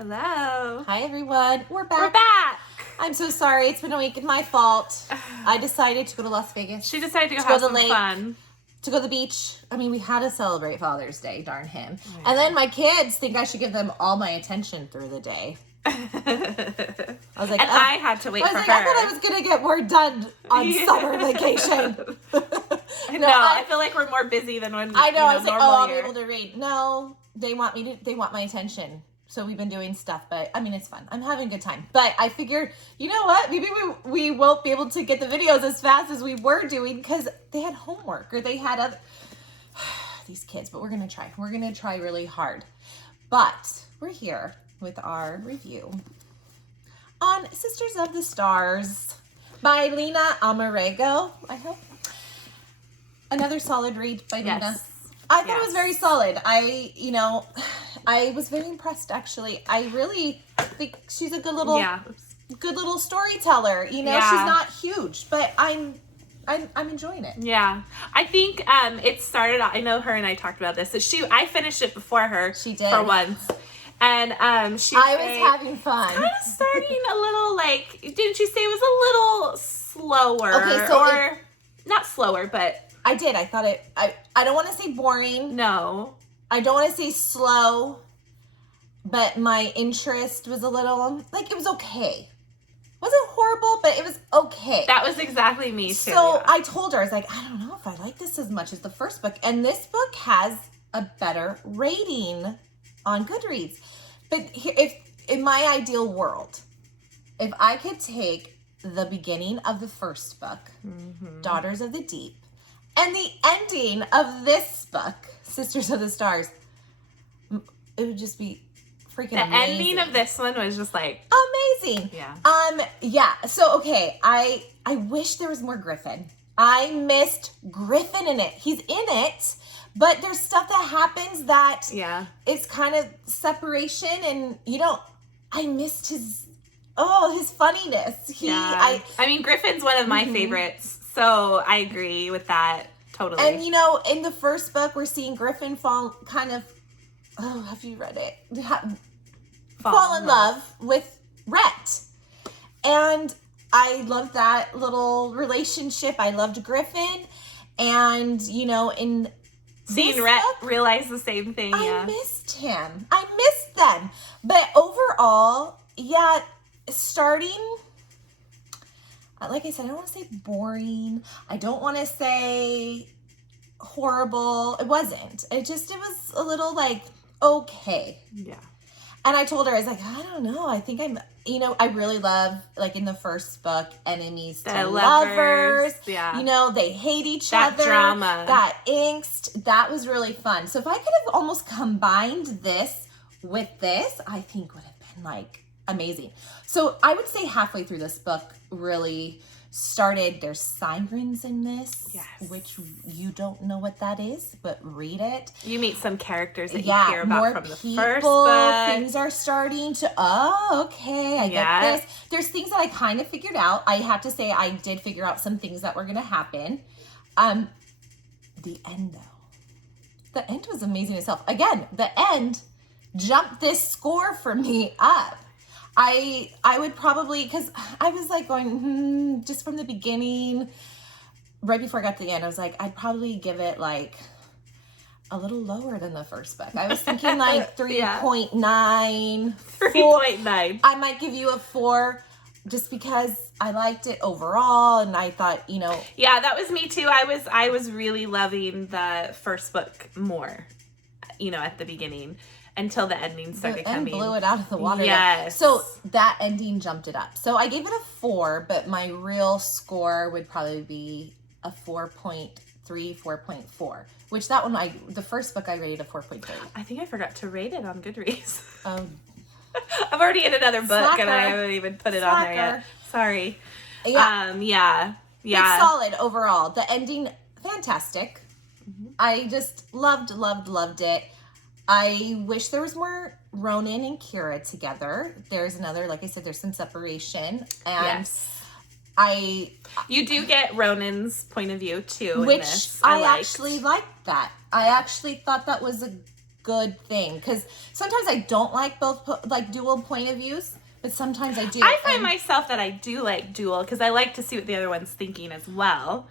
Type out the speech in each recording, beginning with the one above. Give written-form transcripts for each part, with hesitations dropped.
Hello. Hi, everyone. We're back. We're back. I'm so sorry. It's been a week. It's my fault. I decided to go to Las Vegas. She decided to go have some fun. To go to the beach. I mean, we had to celebrate Father's Day. Darn him. And then my kids think I should give them all my attention through the day. I was like, I had to wait for her. I thought I was going to get more done on summer vacation. I feel like we're more busy than when I know. I was like, I'll be year. able to read. No, they want my attention. So we've been doing stuff, but I mean, it's fun. I'm having a good time. But I figured, you know what? Maybe we won't be able to get the videos as fast as we were doing because they had homework or they had other these kids, but we're going to try. We're going to try really hard. But we're here with our review on Sisters of the Stars by Lina Amarego, I hope. Another solid read by Lina. I thought it was very solid. I was very impressed, actually. I really think she's a good little storyteller. You know, she's not huge, but I'm enjoying it. Yeah, I think it started out. I know her and I talked about this. So I finished it before her. She did for once, and I was having fun. Kind of starting a little didn't you say it was a little slower? Okay, so not slower, but. I did. I thought I don't want to say boring. No. I don't want to say slow, but my interest was a little, it was okay. Wasn't horrible, but it was okay. That was exactly me, too. So I told her, I was like, I don't know if I like this as much as the first book. And this book has a better rating on Goodreads. But if in my ideal world, if I could take the beginning of the first book, Daughters of the Deep, and the ending of this book, Sisters of the Stars, it would just be freaking amazing. The ending of this one was just amazing. Yeah. So okay, I wish there was more Griffin. I missed Griffin in it. He's in it, but there's stuff that happens that it's kind of separation, and I missed his funniness. I mean, Griffin's one of my favorites. So I agree with that totally. And in the first book, we're seeing Griffin fall have you read it? Fall in love with Rhett. And I loved that little relationship. I loved Griffin. And, in seeing Rhett realize the same thing. I missed him. I missed them. But overall, starting... Like I said, I don't want to say boring. I don't want to say horrible. It wasn't. It was a little okay. Yeah. And I told her, I was like, I don't know. I think I really love, in the first book, enemies to lovers. Yeah. They hate each other. That drama. That angst. That was really fun. So if I could have almost combined this with this, I think would have been, amazing. So I would say halfway through this book really started. There's sirens in this, which you don't know what that is, but read it. You meet some characters that you hear about from the first book. Things are starting to, I get this. There's things that I kind of figured out. I have to say I did figure out some things that were going to happen. The end, though. The end was amazing itself. Again, the end jumped this score for me up. I would probably, because I was going, just from the beginning, right before I got to the end, I was like, I'd probably give it a little lower than the first book. I was thinking 3.9. 3.9. I might give you a 4 just because I liked it overall, and I thought, Yeah, that was me too. I was really loving the first book more, at the beginning. Until the ending started coming. And blew it out of the water. Yes. So that ending jumped it up. So I gave it a 4, but my real score would probably be a 4.3, 4.4. Which that one, the first book I rated a 4.3. I think I forgot to rate it on Goodreads. I'm already in another book and I haven't even put it on there yet. Sorry. Yeah. It's solid overall. The ending, fantastic. I just loved it. I wish there was more Ronan and Kira together. There's another, like I said, there's some separation. And you do get Ronan's point of view too. Which in this. I actually liked that. I actually thought that was good thing. Because sometimes I don't like both, like, dual point of views, but sometimes I do. I find myself that I do like dual because I like to see what the other one's thinking as well.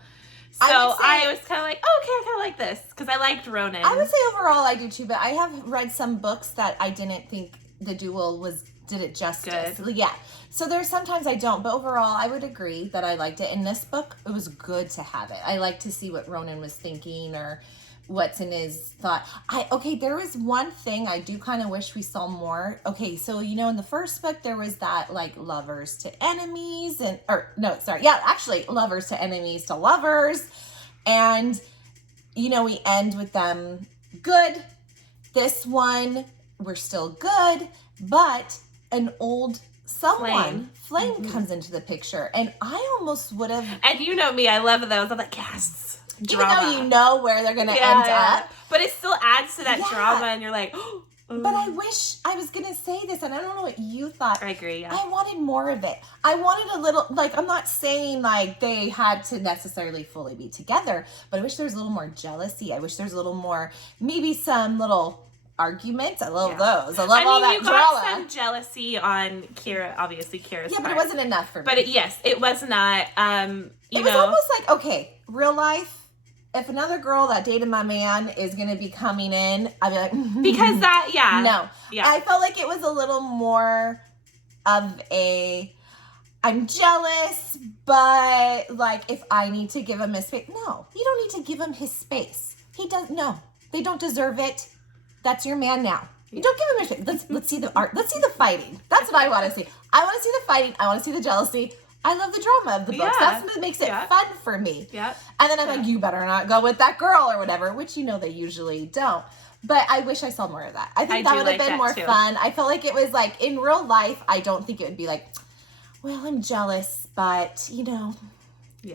So I was kind of like, oh, okay, I kind of like this because I liked Ronan. I would say overall I do too, but I have read some books that I didn't think the duel did it justice. Good. Yeah. So there's sometimes I don't, but overall I would agree that I liked it. In this book, it was good to have it. I like to see what Ronan was thinking or what's in his thought. There was one thing I do kind of wish we saw more. Okay, so in the first book there was that like lovers to enemies lovers to enemies to lovers, and we end with them good. This one we're still good, but an old Flame comes into the picture, and I almost would have. And you know me, I love those. I'm like, yes. Drama. Even though you know where they're going to end up. But it still adds to that drama, and you're like, oh. But I wish, I was going to say this, and I don't know what you thought. I agree, yeah. I wanted more of it. I wanted a little, like, I'm not saying, like, they had to necessarily fully be together, but I wish there was a little more jealousy. I wish there was a little more, maybe some little arguments. I love those. I love all that drama. You got some jealousy on Kira, obviously Kira's but it wasn't enough for me. But it was not, it was almost like, okay, real life, if another girl that dated my man is going to be coming in, I'd be like... Because No. Yeah. I felt like it was a little more of I'm jealous, but, like, if I need to give him his space... No, you don't need to give him his space. No, they don't deserve it. That's your man now. You don't give him his space. Let's see the art. Let's see the fighting. That's what I want to see. I want to see the fighting. I want to see the jealousy. I love the drama of the books. That's what makes it fun for me. Yeah. And then I'm like, you better not go with that girl or whatever, which they usually don't. But I wish I saw more of that. I think that would have been more fun. I felt like it was like, in real life, I don't think it would be like, well, I'm jealous, but,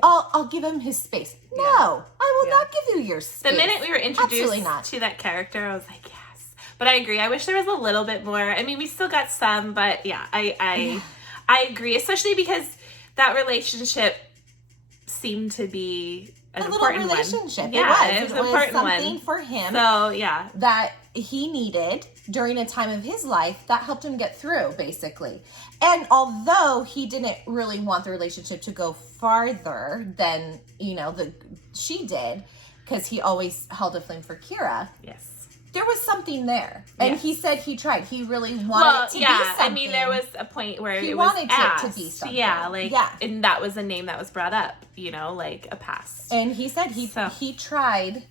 I'll give him his space. Yeah. No, I will not give you your space. The minute we were introduced to that character, I was like, yes. But I agree. I wish there was a little bit more. I mean, we still got some, but yeah, I agree, especially because that relationship seemed to be an important relationship. Yeah, it was an important something for him. So yeah, that he needed during a time of his life that helped him get through, basically. And although he didn't really want the relationship to go farther than she did, because he always held a flame for Kira. Yes. There was something there. And he said he tried. He really wanted it to be something. I mean, there was a point where he it was wanted asked. It to be something. Yeah, and that was a name that was brought up, like a past. And he said he tried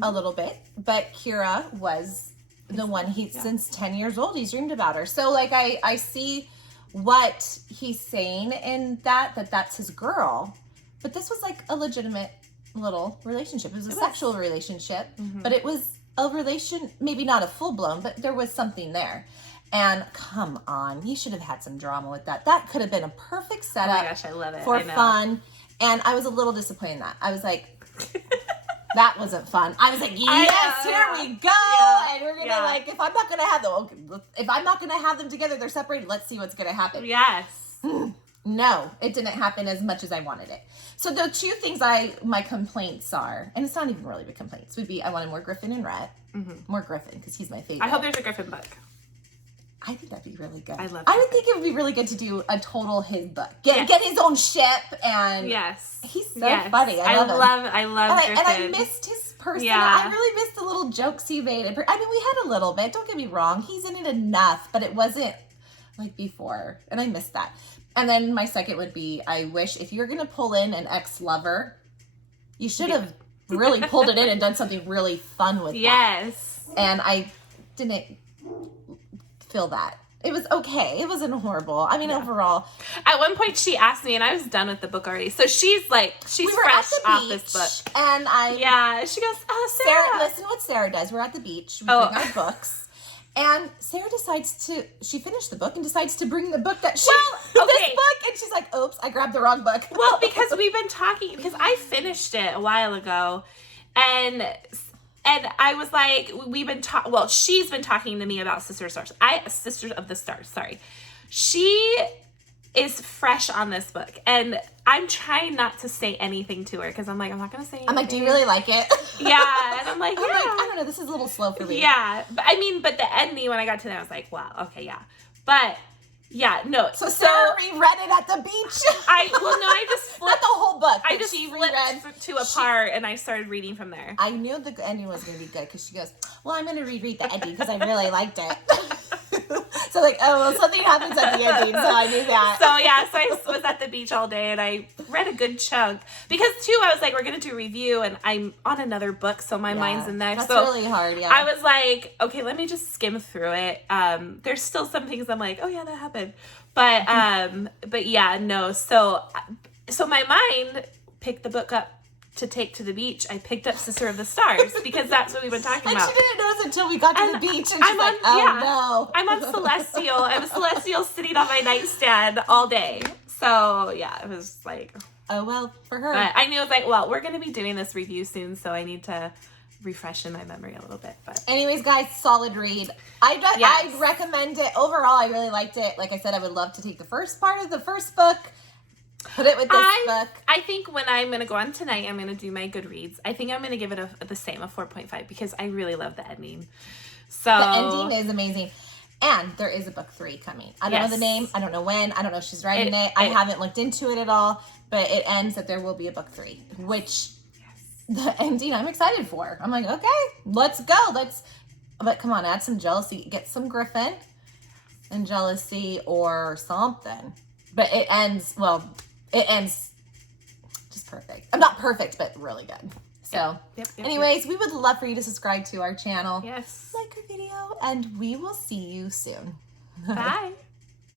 a little bit, but Kira was the one since 10 years old, he's dreamed about her. So, like, I see what he's saying in that's his girl. But this was, like, a legitimate little relationship. It was a sexual relationship, but it was a relation, maybe not a full-blown, but there was something there. And come on, you should have had some drama with that. That could have been a perfect setup. Oh my gosh, I love it. For fun. And I was a little disappointed in that. I was like, that wasn't fun. I was like, yes, here we go. Yeah, and we're going to like, if I'm not going to have them together, they're separated. Let's see what's going to happen. Yes. No, it didn't happen as much as I wanted it. So the two things my complaints are, and it's not even really big complaints, would be I wanted more Griffin and Rhett. More Griffin, because he's my favorite. I hope there's a Griffin book. I think that'd be really good. I love I would think it would be really good to do a total his book. Get his own ship, and he's so funny. I love Griffin. And I missed his person. Yeah. I really missed the little jokes he made. I mean, we had a little bit. Don't get me wrong. He's in it enough, but it wasn't like before, and I missed that. And then my second would be, I wish if you're going to pull in an ex-lover, you should have really pulled it in and done something really fun with that. Yes. And I didn't feel that. It was okay. It wasn't horrible. I mean, overall. At one point, she asked me, and I was done with the book already. So she's fresh off this book. And she goes, oh, Sarah. Listen what Sarah does. We're at the beach. We bring our books. And Sarah she finished the book and decides to bring the book that this book, and she's like, oops, I grabbed the wrong book. Well, because we've been talking, because I finished it a while ago, and I was like, she's been talking to me about Sisters of the Stars, sorry. She is fresh on this book. And I'm trying not to say anything to her because I'm like, I'm not going to say anything. I'm like, do you really like it? Yeah. And I'm like, yeah. I don't know. This is a little slow for me. Yeah. But I mean, but the ending, when I got to that, I was like, wow, okay, yeah. But yeah, no. So Sarah reread it at the beach. I just flipped. Not the whole book. I just flipped to a part and I started reading from there. I knew the ending was going to be good because she goes, well, I'm going to reread the ending because I really liked it. So like, oh, well, something happens at the ending, so I knew that. So yeah, so I was at the beach all day and I read a good chunk. Because too, I was like, we're going to do a review and I'm on another book, so my mind's in there. That's so really hard, yeah. I was like, okay, let me just skim through it. There's still some things I'm like, oh yeah, that happened. But yeah, no. So my mind picked the book up to take to the beach. I picked up Sister of the Stars because that's what we've been talking about. And she didn't notice until we got to the beach, and she's like, no. I'm on Celestial. I'm Celestial sitting on my nightstand all day. So yeah, it was like, oh well, for her. But I knew it was like, well, we're going to be doing this review soon, so I need to refresh in my memory a little bit. But anyways, guys, solid read. I'd recommend it. Overall, I really liked it. Like I said, I would love to take the first part of the first book, put it with this book. I think when I'm going to go on tonight, I'm going to do my Goodreads. I think I'm going to give it the same, a 4.5, because I really love the ending. So the ending is amazing. And there is a book 3 coming. I don't know the name. I don't know when. I don't know if she's writing it. I haven't looked into it at all. But it ends that there will be a book 3, which the ending I'm excited for. I'm like, okay, let's go. But come on, add some jealousy. Get some Griffin and jealousy or something. But it ends just perfect. I'm not perfect, but really good. So anyways, we would love for you to subscribe to our channel. Yes. Like our video, and we will see you soon. Bye.